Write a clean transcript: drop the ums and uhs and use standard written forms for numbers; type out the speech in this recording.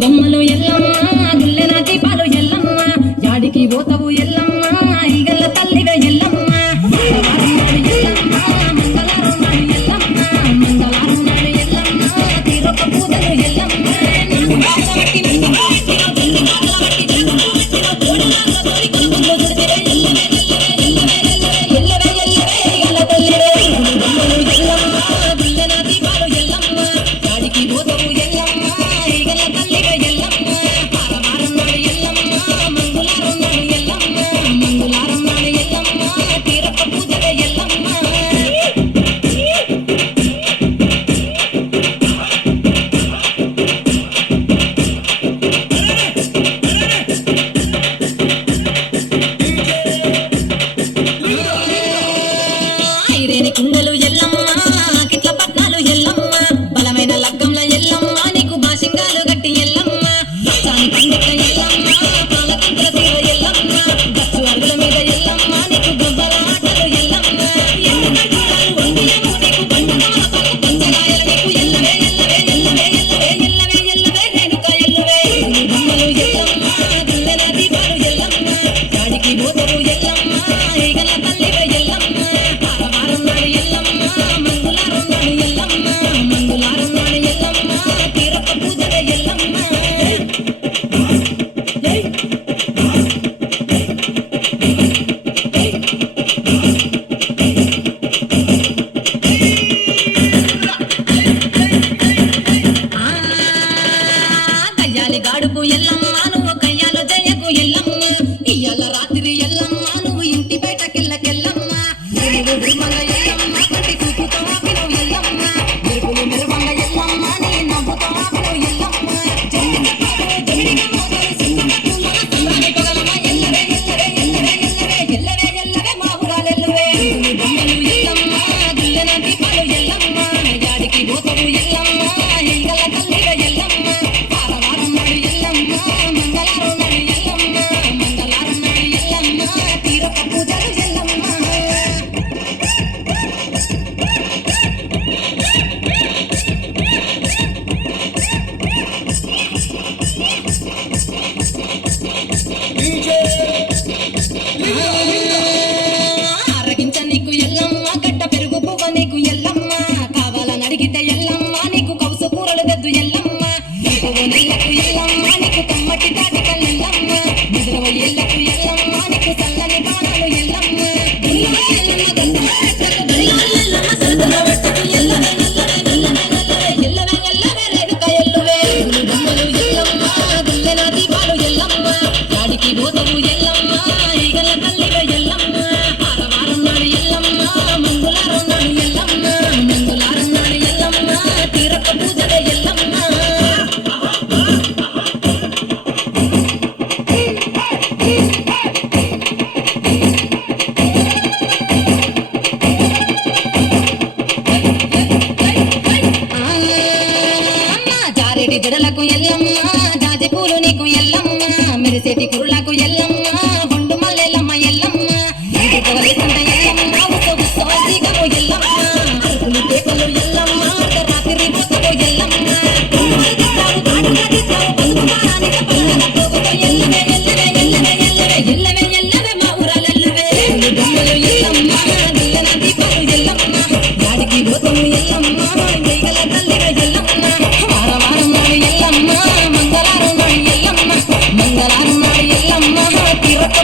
బొమ్మలు ఎల్లమ్మ గుల్లెన దీపాలు ఎల్లమ్మ యాడికి పోతవు ఎల్లమ్మ ఈగల తల్లివే ఎల్లమ్మ మంగళవారం నాడు ఎల్లమ్మ మంగళవారం నాడు ఎల్లమ్మ తీరొక్క పూజలు ఎల్లమ్మ కుండలు ఎల్లమ్మ కిట్ల పట్నాలు ఎల్లమ్మ బలమైన లగ్గంల ఎల్లమ్మ నీకు బాసింగాలు గట్టి ఎల్లమ్మ చాని పండిత ఎల్లమ్మ పాలకంత్ర తీర ఎల్లమ్మ గచ్చు అరుగుల మీద ఎల్లమ్మ నీకు గొబ్బల ఆటలు ఎల్లమ్మ ఎల్లమ్మ వండియము నీకు బండమాల పక్క పంచగాయల నీకు ఎల్లవే ఎల్లవే ఎల్లవే ఎల్లవే ఎల్లవే ఎల్లవే రేణుక ఎల్లవే బొమ్మలు ఎల్లమ్మ గుల్లెన దీపాలు ఎల్లమ్మ యాడికి పోతవు ఎల్లమ్మ ఈగల తల్లివే ఎల్లమ్మ గాడుపు ఎల్లమ్మ నువ్వు కయ్యాలు జయకు ఎల్లమ్మ ఇయ్యాల రాత్రి ఎల్లమ్మ నువ్వు ఇంటి బయటకెళ్ళకెల్లమ్మ ఎల్లమ్మ కంటి చూపుతో ఆపినవు ఎల్లమ్మ మెరుపులు మెరువంగ ఎల్లమ్మ నీ నవ్వుతో ఆపినవు ఎల్లమ్మ జమిడిగా మోదలు సింగమట్టుల సున్నాని పగలమ్మ ఎల్లవే ఎల్లవే ఎల్లవే ఎల్లవే ఎల్లవే ఎల్లవే మా ఊరాలెల్లవే బొమ్మలు ఎల్లమ్మ గుల్లెన దీపాలు ఎల్లమ్మ యాడికి పోతవు ఎల్లమ్మ ఈగల తల్లివే ఎల్లమ్మ ఆరగించ నీకు ఎల్లమ్మ గడ్డ పెరుగు పువ్వ నీకు ఎల్లమ్మ కావాలని అడిగితే ఎల్లమ్మ నీకు కౌసు కూరలు తెద్దు ఎల్లమ్మ నెల్లకు ఎల్లమ్మ నీకు కమ్మటి తాటికల్ ఎల్లమ్మ నిద్రవ ఎల్లకు ఎల్లమ్మ నీకు చల్లని బాణాలు ఎల్లమ్మ పోతవు ఎల్లమ్మ ఈగల తల్లివే ఎల్లమ్మ ఆరవారం నాడు ఎల్లమ్మ మంగళవారం నాడు ఎల్లమ్మ మంగళవారం నాడు ఎల్లమ్మ తీరొక్క పూజలే ఎల్లమ్మ జారెడి జడలకు ఎల్లమ్మ జాజి పూలు నీకు ఎల్లమ్మ మెరిసేటి కురులకు ఎల్లమ్మ గుండు మల్లెల్లమ్మ ఎల్లమ్మ ఎల్లమ్మ అరుకులు తేపలు ఎల్లమ్మ రాత్రి పోతవు ఎల్లమ్మ ఎల్లవే ఎల్లవే ఎల్లవే ఎల్లవే ఎల్లవే ఎల్లవే మా ఊరాలెల్లవే బొమ్మలు ఎల్లమ్మ గుల్లెన దీపాలు ఎల్లమ్మ యాడికి పోతవు ఎల్లమ్మ ఈగల తల్లివే ఎల్లమ్మ వారవారం నాడు ఎల్లమ్మ మంగళవారం నాడు ఎల్లమ్మ మంగళవారం నాడు ఎల్లమ్మ తీరొక్క